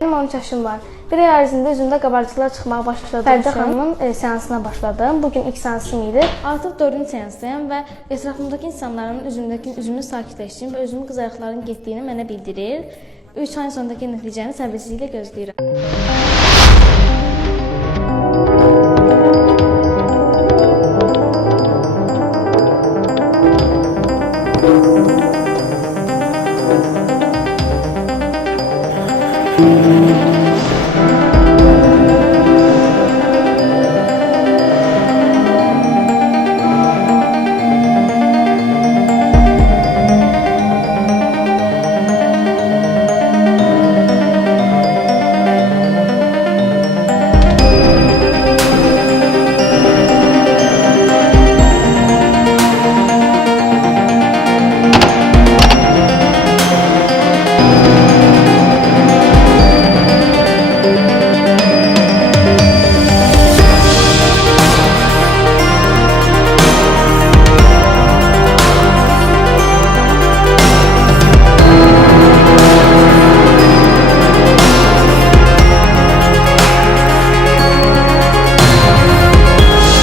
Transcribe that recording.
Benim 13 yaşım var. Bir ay ərzində üzümdə qabarcıqlar çıxmağa başladı. Fərdə xanımın seansına başladım. Bugün ilk seansım idi. Artıq 4-cü seansdayım və ətrafımdakı insanların üzümün sakitləşdiyini və özümün qız ayaqlarının getdiyini mənə bildirir. 3 ayın sonundakı nəticəni səbirsizliklə gözləyirəm. Thank you.